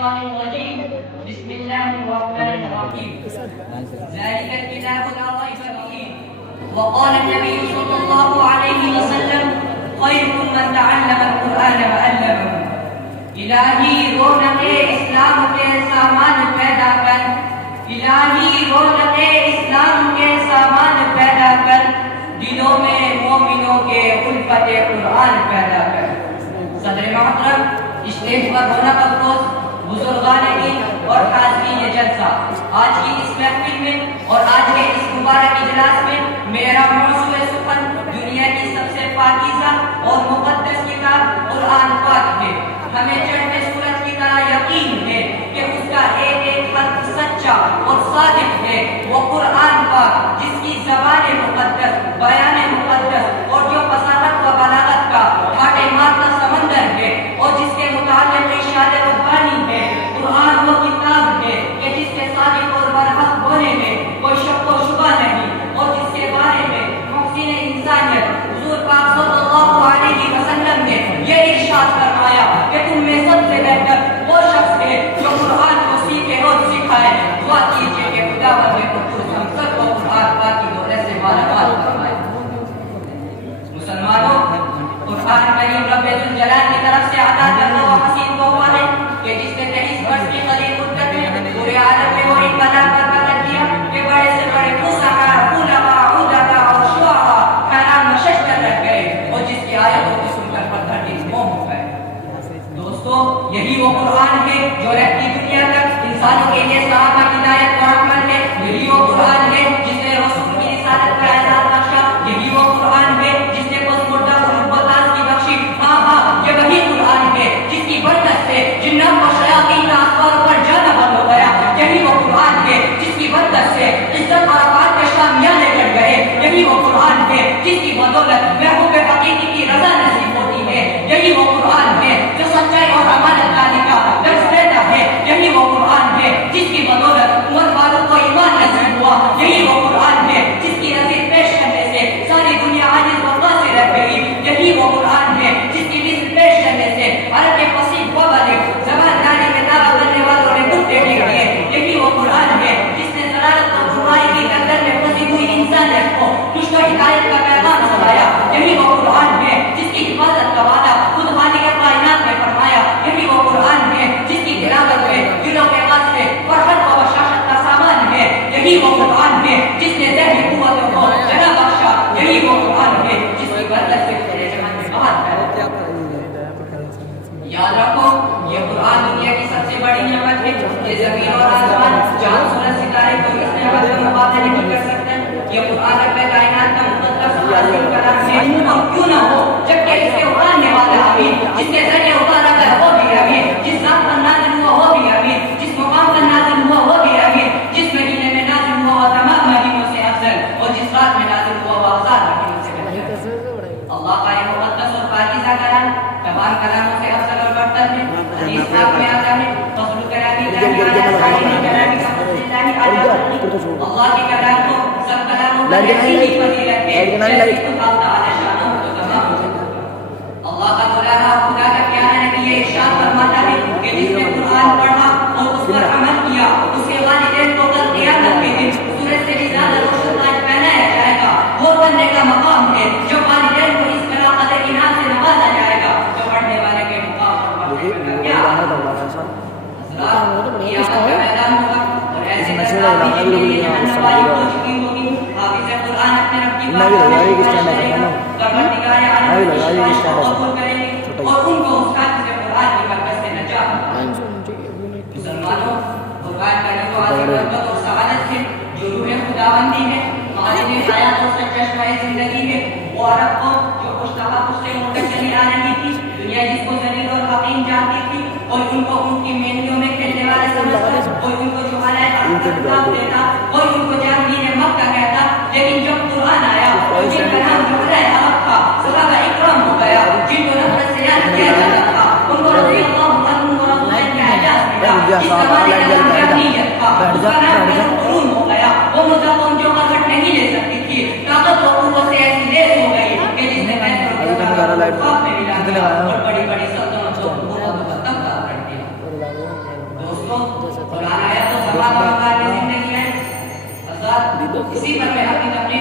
الشيطان الرجيم بسم الله الرحمن الرحيم ذلك الكتاب لا ريب فيه وقال النبي صلى الله عليه وسلم خيركم من تعلم القرآن وعلمه الہی رونق اسلام کے سامان پیدا کر الہی رونق اسلام کے سامان پیدا کر دلوں میں مومنوں کے الفت قرآن پیدا کر صدر محترم اسٹیج پر رونق افروز بزرگان دین اور حاضرین یہ جلسہ آج کی اس محفل میں اور آج کے اس مبارک اجلاس میں میرا موضوع سخن دنیا کی سب سے پاکیزہ اور مقدس کتاب قرآن پاک ہے ہمیں چڑھتے سورج کی طرح یقین ہے کہ اس کا ایک ایک حرف سچا اور صادق ہے وہ قرآن پاک جس کی زبان مقدس بیان مقدس اور جو فصاحت و بلاغت کا ٹھاٹے مارتا سمندر ہے اور جس کے متعلق ارشاد ربانی ہے قرآن وہ کتاب ہے کہ جس کے صادق اور برحق ہونے میں کوئی شک و شبہ نہیں اور جس کے بارے میں محسن انسانیت حضور پاک صلی اللہ علیہ وسلم نے یہ ارشاد فرمایا کہ تم میں سب سے بہتر وہ شخص ہے جو قرآن کو سیکھے اور سکھائے دعا کیجئے کہ خدا بند قدوس ہم سب کو قرآن پاک کی دولت سے مالا مال فرمائے مسلمانوں قرآن کریم رب ذوالجلال کی طرف سے عطا کرنا وہ حسین تحفہ ہے کہ جس نے 23 برس کی قلیل مدت میں پورے عالم میں وہ انقلاب برقرار کیا کہ بڑے سے بڑے فصحا علماء ادباء اور شعراء حیران مششتر رہ گئے اور جس کی آیتوں کو سن کر پتھر ٹھیک موم ہو گئے دوستو یہی وہ قرآن ہے جو رہتی دنیا تک انسانوں کے لیے صحابہ کی ہدایت و رحمت ہے یہی وہ قرآن ہے جس نے رسول کی رسالت کا اعزاز بخشا یہی وہ قرآن ہے جس نے پس مردہ کو نبوتات کی بخشی ہاں یہ وہی قرآن ہے جس کی برکت سے جنات و شیاطین کا اسوار پر جانا بند ہو گیا یہی وہ قرآن ہے جس کی برکت سے عزت و رفعت کے شامیانے کٹ گئے یہی وہ قرآن ہے جس کی بدولت محبوب حقیقی کی رضا نصیب ہوتی ہے یہی وہ قرآن ہے جو سچائی اور امانت داری کا درس دیتا ہے یہی وہ قرآن ہے جس کی بدولت عمر والوں کو ایمان نصیب ہوا یہی وہ قرآن ہے جس کی رسید پیش کرنے سے ساری دنیا عاجز و قاصر رہ گئی یہی وہ قرآن ہے جس کی رسید پیش کرنے سے عرب کے فصیح و بلیغ زبانداری میں دعویٰ کرنے والوں نے گھٹنے ٹیک دیے یہی وہ قرآن ہے جس نے ضلالت و برائی کی گردن میں پھنسی ہوئی انسانیت کو رشد و ہدایت کا پیغام سنایا یہی وہ قرآن ہے جس کی حفاظت کا وعدہ خود خالق کائنات نے فرمایا یہی وہ قرآن ہے جس کی تلاوت میں دلوں کے واسطے فرحت و بشاشت کا سامان ہے یہی وہ قرآن ہے جس نے ذہنی قوتوں کو جگہ بخشا یہی وہ قرآن ہے جس کی برکت سے پورے جہان میں باہر ہے یاد رکھو یہ قرآن دنیا کی سب سے بڑی نعمت ہے یہ زمین اور آسمان چاند سورج ستارے کو اس نعمت کا مقابلہ نہیں کر سکتے یہ قرآن رب کائنات کا مقدس عظیم کلام ہے اور کیوں نہ ہو جبکہ اسے اتارنے والا امین جس کے ذریعے اتارا گیا وہ بھی امین جس ذات پر نازل ہوا وہ بھی امین جس مقام پر نازل ہوا وہ بھی امین جس مہینے میں نازل ہوا وہ تمام مہینوں سے افضل اور جس رات میں نازل ہوا وہ ہزار مہینوں سے بہتر اللہ کا یہ مقدس اور پاکیزہ کلام تمام کلاموں سے افضل اور برتر ہے حدیث پاک میں آتا ہے فضل کلامی اللہ علی صاحب کلامی اللہ کے کلام کو سب کلاموں پر ایسی ہی فضیلت ہے جیسے تو اللہ تعالی شانوں کو تمام اللہ کا بلانا خدا کا پیارا نبی یہ ارشاد فرماتا ہے کہ جس نے قرآن پڑھا اور اس پر عمل کیا اس کے والدین کو کل قیامت کے دن سورج سے بھی زیادہ روشن تاج پہنایا جائے گا وہ بننے کا مقام ہے جو والدین کو اس طرح قدر انعام سے نوازا جائے گا جو پڑھنے والے کے مقام پر پڑھنے کا کیا قیامت کا میدان ہوگا اور ایسے دستاویز کے لیے جہنم والی ہو چکی ہوگی حافظ قرآن اپنے رب کی بات میں شکر کرے گا پروردگار عالم کی شفاعت کو قبول کریں گے اور ان کو اس حافظ قرآن کی برکت سے نجات مسلمانوں قرآن کریم کو عظیم برکت اور سعادت سے جو روح خداوندی ہے خالق حیات اور سرچشمہ زندگی ہے وہ عرب کو جو خوش تحفظ سے اٹھ کر چلی آ رہی تھی دنیا جس کو ذلیل اور حقیر جانتی تھی اور ان کو ان کی مہندیوں میں کھیلنے والے سمجھتا اور ان کو جو حلائق احکام دیتا اور ان کو جاہلین مکہ کہتا لیکن جب قرآن آیا اور جن کا نام جو حلائق حق تھا صحابہ اکرام ہو گیا جن کو نفرت سے یاد کیا جاتا تھا ان کو رضی اللہ عنہ ورضوان کا اعجاز ملا جس زمانے کا نام جاہلیت تھا اس کا نام قرون ہو گیا وہ متقوم جو قدر نہیں لے سکتی تھی طاقت و قوت سے ایسی لیس ہو گئی کہ جس نے میں خواب میں ملا اور بڑی بڑی سلطنتوں کو تباہ کر دیا دوستوں قرآن آیا تو تمام اوقات میں زندگی ہے حضرات اسی پر میں اپنی تقریر